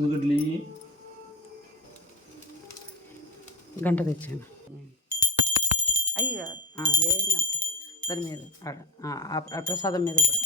గుగుడ్లు గంట తెచ్చాను అయ్యా ఏదైనా దాని మీద ఆ ప్రసాదం మీద కూడా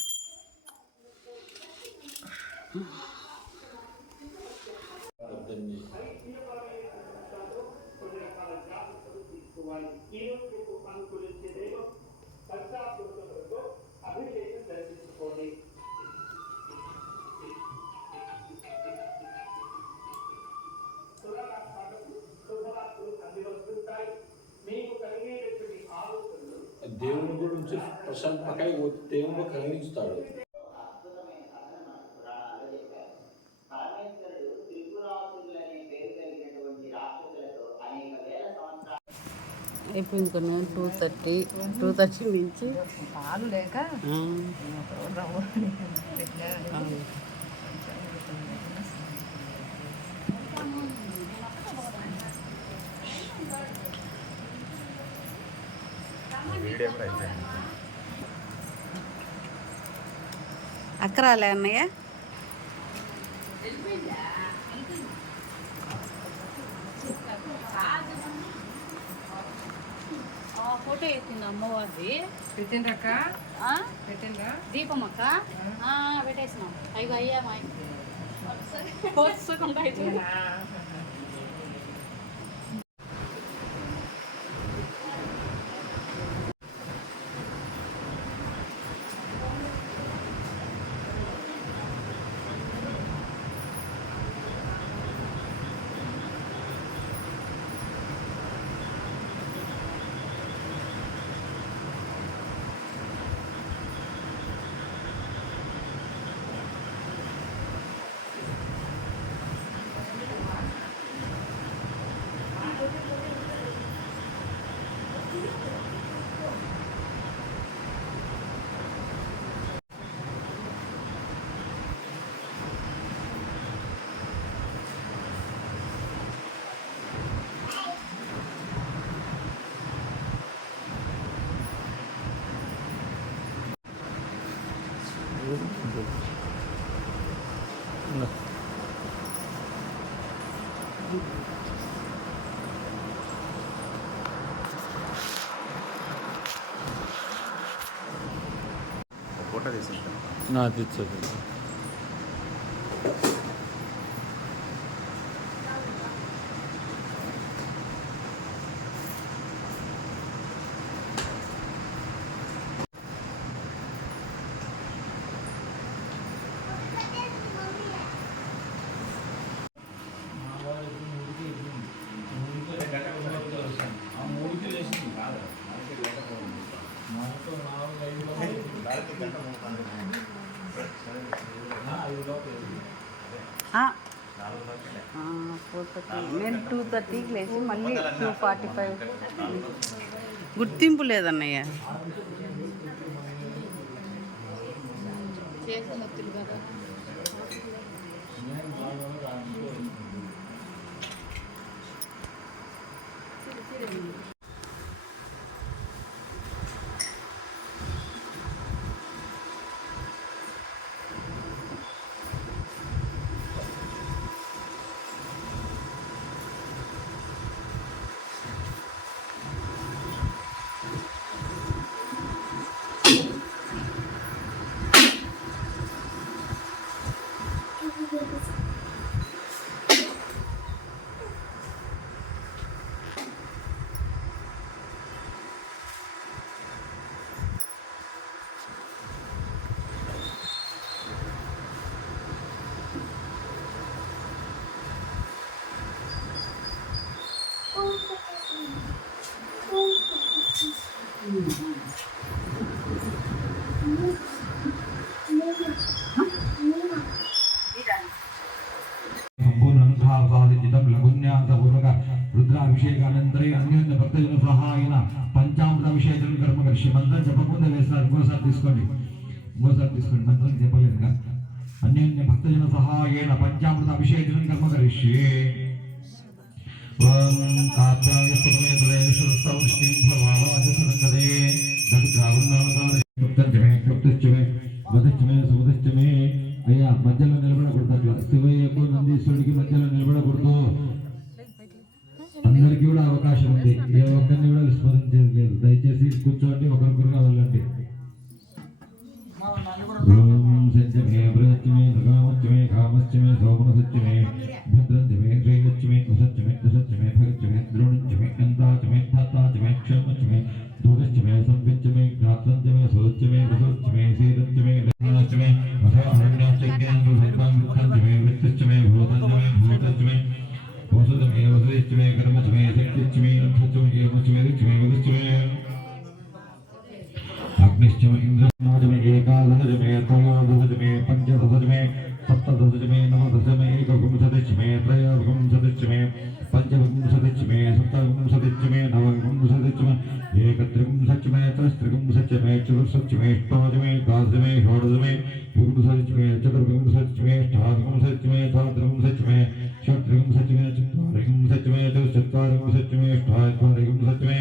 సంకల్పం అంటే యోగం అని ఇస్తారు ఆత్మమే అంతరాత్మరా అలలేక ఆ అనేక త్రిపురాసుతులని పేర్చేటువంటి రాసుల తో అనేక వేల సంస్కారై 230 2000 నుంచిాలు లేక హ్మ్ ప్రవహ వస్తుంది ఆ సమ్మన్ ని ఎక్కడో పోగొట్టుకున్నాం వీడియో ప్రైస్ అక్కరాలే అన్నయ్య ఫోటో ఎత్తింది అమ్మవారిది పెట్టిండ్రక్క పెట్టిండ్రా దీపం అక్క పెట్టేసినాం అవి అయ్యా మా ఫోటో తీసుకుంటాను తీసుకో ఫోర్ నేను టూ థర్టీకి లేచి మళ్ళీ టూ ఫార్టీ ఫైవ్ గుర్తింపు లేదన్నయ్య చేసిన ಅಭಿಷೇಕಾನಂತರೇ అన్యోన్య ಭಕ್ತಜನ సహాయన పంచామృత అభిషేకం కర్మ కృషి మంత్రం చెప్పకుండా వేస్తారు ఇంకోసారి తీసుకోండి ఇంకోసారి తీసుకోండి మంత్రం కదా అన్యోన్య భక్తజన సహాయన పంచామృత అభిషేకం కర్మ కృషి మధ్యలో ब्रह्मच में दूरच में संविच में ग्रात्रंच में सोच में वसोच में सीरंच में लग्नच में अथ अरण्यच ज्ञानु संपांगुत्तंच में वित्तच में भूतंच में भूतच में औषध में वसुच में कर्मच में शक्तिच में अर्थच में एवच में रिच में वरुच में अग्निश्च में इंद्रनाज में एकालज में तल सचमे चतुर्सचमे अष्टादमे दासमे षोडशमे विगुण सचमे चतुर्विगुण सचमे अष्टाधिगुण सचमे द्वादशगुण सचमे षट्रिगुण सचमे चत्वारिगुण सचमे चतुश्चत्वारिगुण सचमे अष्टाधिगुण सचमे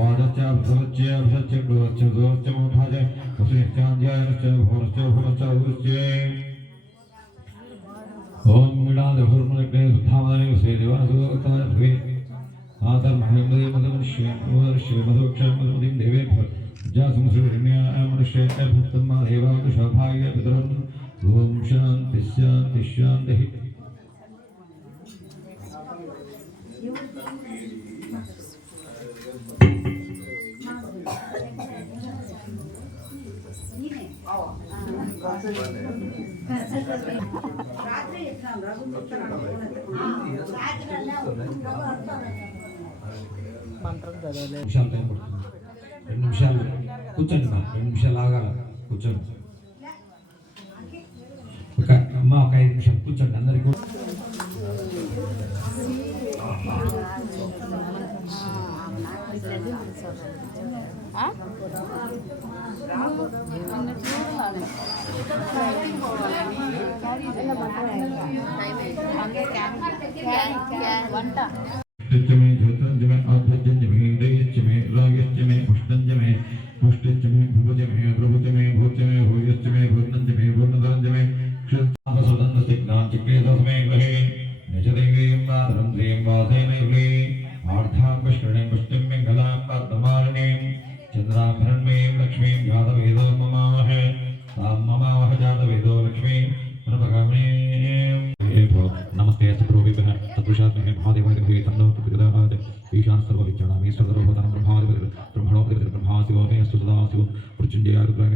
वादस्याभसवच्चे अभसच्चे क्लोरच्चे दोरच्चे मोठाचे वसुनिश्चान्ध्यायनश्च भोरश्च भोरश्च उदुश्चे ओम मिडाद भूर्मलग्ने सुधामदने विषयदेवान सुदोक्ताय भवे आदर महिमदे मदमनुष्ये मदर्ष्ये मदोक्षाय मदमदिं देवे भवति जासंसृण्यमनुष्यैर्भुक्तमादेवाकशोभाय पितरम् ॐ शान्ति शान्ति ओम शांति शांति शांति మంత్రం చదవలేదు రెండు నిమిషాలు కూర్చోండి మా రెండు నిమిషాలు ఆగాల కూర్చోండి ఒక అమ్మ ఒక ఐదు నిమిషాలు కూర్చోండి అందరికి వంట ബ്രഹ്മാതിവോമേ സുതദാശിവം മൃത്യുഞ്ജയാരുദ്രായ